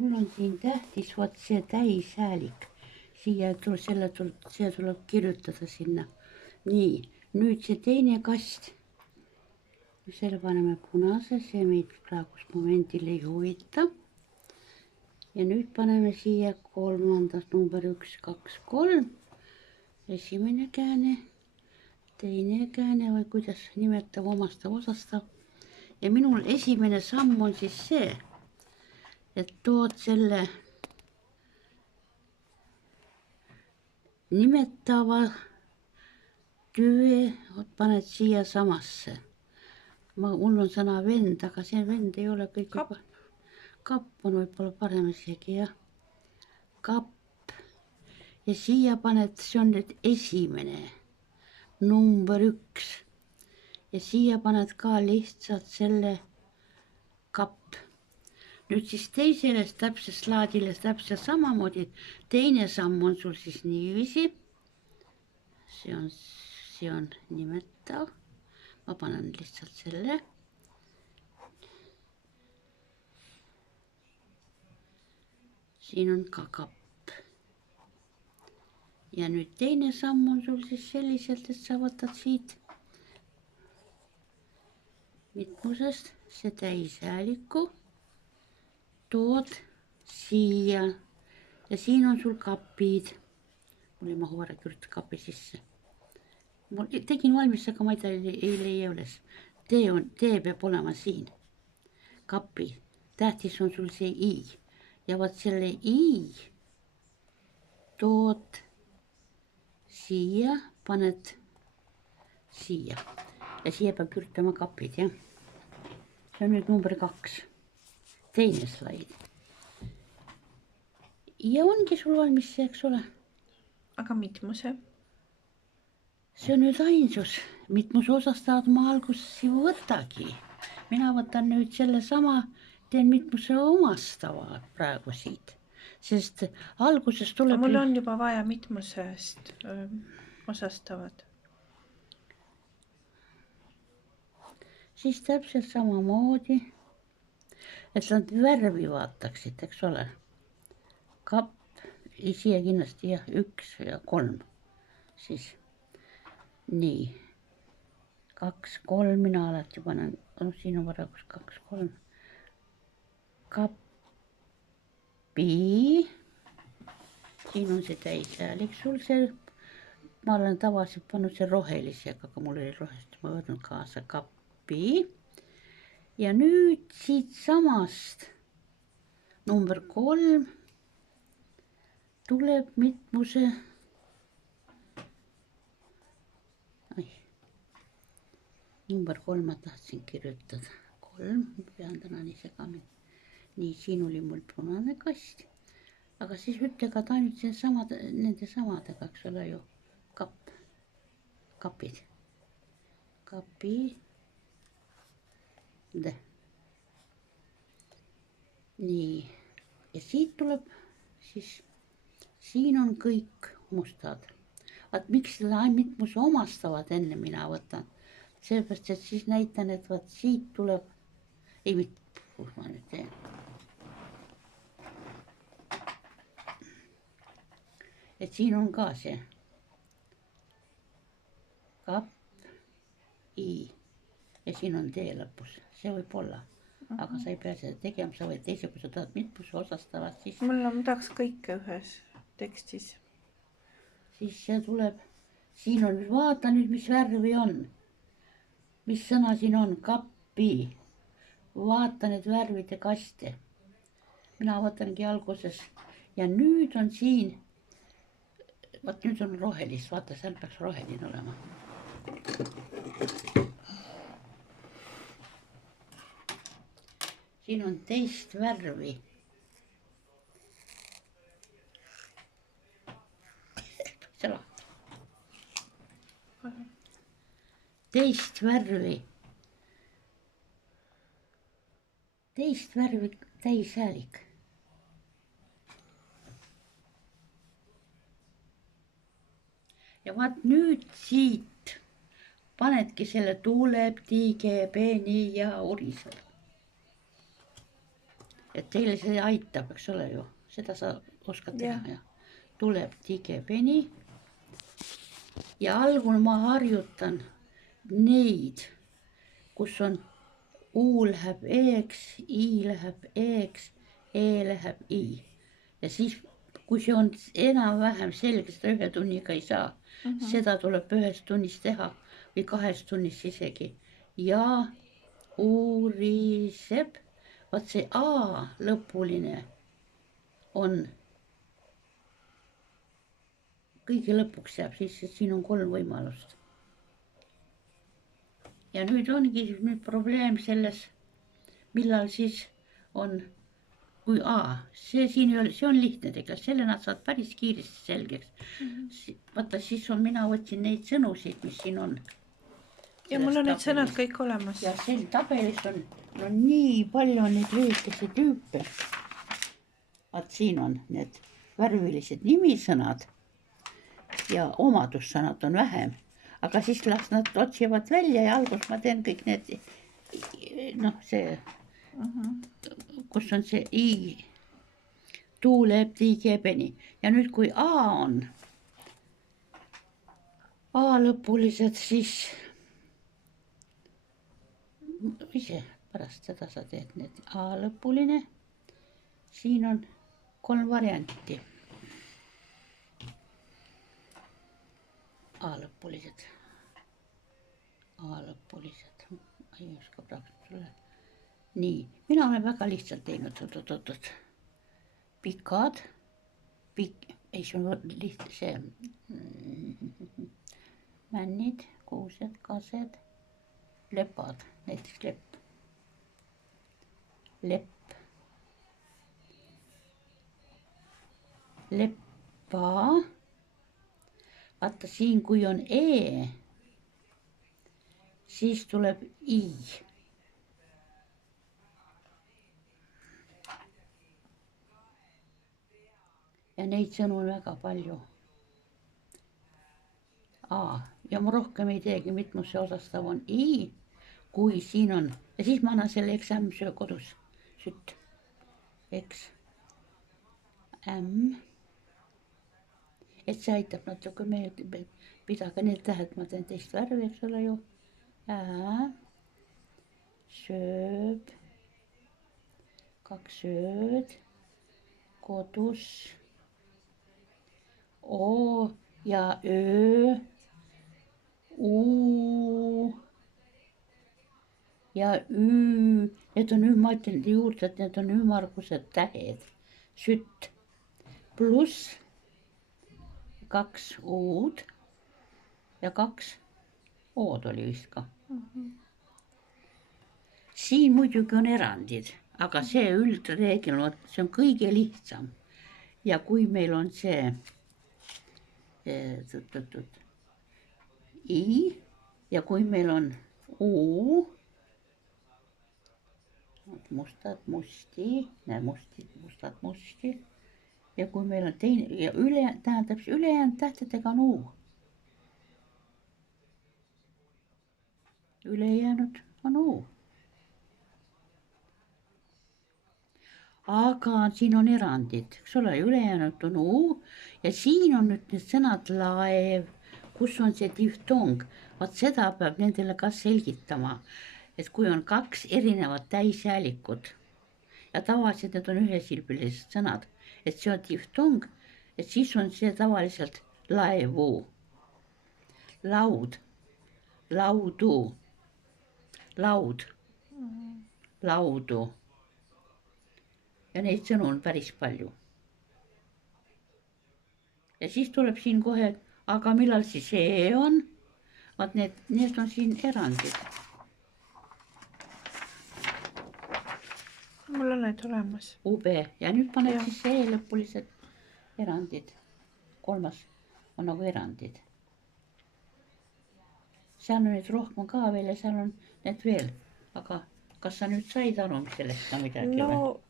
Mul on siin tähtis vaat see täishäälik. Siia tuleb kirjutada sinna. Nii, nüüd see teine kast. Selle paneme punase, see meid praegust momendil ei huvita. Ja nüüd paneme siia kolmandas number 1, 2, 3. Esimene kääne, teine kääne või kuidas nimetab, omastav, osastav. Ja minul esimene samm on siis see, et tood selle nimetava tüve, paned siia samasse. Mul on sõna vend, aga see vend ei ole kõik. Kapp on võib-olla parem isegi, jah. Kapp. Ja siia paned, see on nüüd esimene, number 1. Ja siia paned ka lihtsalt selle kapp. Nüüd siis teisele täpses laadile täpselt samamoodi. Teine samm on sul siis niiviisi. See on nimetav. Ma panen lihtsalt selle. Siin on ka kapp. Ja nüüd teine samm on sul siis selliselt, et sa võtad siit mitmusest see täishääliku, tood siia ja siin on sul kapid. Mul ei mahu ära kirjutada kapi sisse. Ma tegin valmis, aga ma ei leia üles. Tee peab olema siin. Kapi. Tähtis on sul see i. Ja vaat selle i tood siia, paned siia. Ja siia peab kirjutama kapid, jah. See on nüüd number 2. Teine slaid. Ja ongi sul valmis see, eks ole. Aga mitmuse? See on nüüd ainsus. Mitmuse osastavad ma alguses ei võtagi. Mina võtan nüüd selle sama, teen mitmuse omastava praegu siit. Sest alguses tuleb... Mul on juba vaja mitmusest osastavad. Siis täpselt samamoodi, et nad värvi vaataksid, eks ole. Kapp, siia kindlasti jah, 1 ja 3. Siis nii, 2, 3, mina alati panen, siin on varagus 2, 3. Kappi, siin on see täishäälik sul see, ma olen tavaliselt pannud see rohelisega, aga mul oli rohelist, ma võtnud kaasa kappi. Ja nüüd siit samast number 3 tuleb mitmuse. Number 3 ma tahtsin kirjutada. 3, pean täna nii segamini. Nii, siin oli mul punane kast. Aga siis ütlega ta ainult nende samadega, eks ole ju. Kapid. Kapi. Nii, ja siit tuleb siis, siin on kõik mustad. Vaat miks seda mitmuse omastavad enne mina võtan? Sellepärast, et siis näitan, et vaat siit tuleb, ei mitte, kus ma nüüd teen. Et siin on ka see kapp, i ja siin on tee lõpus. See võib olla, aga sa ei pea seda tegema, sa võid teise, kui sa tahad mitmuse osastavad, siis... Mul on tahaks kõike ühes tekstis. Siis see tuleb, siin on, vaata nüüd, mis värvi on. Mis sõna siin on, kappi. Vaata need värvide kaste. Mina võtangi alguses. Ja nüüd on siin, vaat nüüd on rohelis, vaata, seal peaks roheline olema. Siin on teist värvi. Teist värvi täishäälik. Ja vaat nüüd siit panedki selle tuleb, tiige, peeni ja uriseb. et teile see aitab, eks ole ju, seda sa oskad teha Jah. ja tuleb tigepeni. Ja algul ma harjutan neid, kus on U läheb E-ks, I läheb E-ks, E läheb I. Ja siis, kui see on enam-vähem selge, seda 1 tunniga ei saa. Seda tuleb 1 tunnis teha või 2 tunnis isegi. Ja uuriseb, vaat see A lõpuline on kõige lõpuks jääb sisse, siin on 3 võimalust. Ja nüüd ongi nüüd probleem selles, millal siis on, kui see siin ei ole, see on lihtne tegelikult, selle nad saavad päris kiiresti selgeks. Vaata, siis on, mina võtsin neid sõnusid, mis siin on. Ja mul on need sõnad kõik olemas. Ja siin tabelis on nii palju neid lühikesi tüüpe. Vaat siin on need värvilised nimisõnad ja omadussõnad on vähem. Aga siis las nad otsivad välja ja algus ma teen kõik need, noh see, kus on see I, tuuleb tiigepeni. Ja nüüd kui A on, A lõpulised, siis ise pärast seda sa teed need A lõpuline. Siin on 3 varianti. A lõpulised. A lõpulised. Ei oska praegu sulle. Nii, mina olen väga lihtsalt teinud. Pikad. Ei, see on lihtsalt see. Männid, kuused, kased, lepad. Näiteks lepp. Lepp. Leppa. Vaata siin, kui on E, siis tuleb I. Ja neid sõnu on väga palju. A. Ja ma rohkem ei teegi, mitmuse osastav on I, kui siin on. Ja siis ma annan selle X-M kodus. Sütt. X. M. Et see aitab natuke meeldib, pidage need tähed, ma teen teist värvi, eks ole ju. Sööb, 2 sööd, kodus, O ja Ö, U ja Ü. Need on, ma ütlen juurde, et need on ümmargused tähed. Sütt pluss 2 U-d ja 2 O-d oli vist ka. Siin muidugi on erandid, aga see üldreegel, see on kõige lihtsam. Ja kui meil on see I ja kui meil on U, mustad musti, mustad musti. Ja kui meil on teine ja tähendab ülejäänud tähtedega on U. Ülejäänud on U. Aga siin on erandid, eks ole, ülejäänud on U ja siin on nüüd need sõnad laev, kus on see diftong. Vaat seda peab nendele ka selgitama, et kui on 2 erinevat täishäälikut ja tavaliselt need on ühesilbilised sõnad, et see on diftong, et siis on see tavaliselt laevu, laud, laudu, laud, laudu. Ja neid sõnu on päris palju. Ja siis tuleb siin kohe, aga millal siis see on? Vaat need on siin erandid. Mul on need olemas. Ube ja nüüd paneb siis see lõpulised erandid. 3 on nagu erandid. Seal on nüüd rohkem ka veel ja seal on need veel. Aga kas sa nüüd said aru sellest ka midagi? No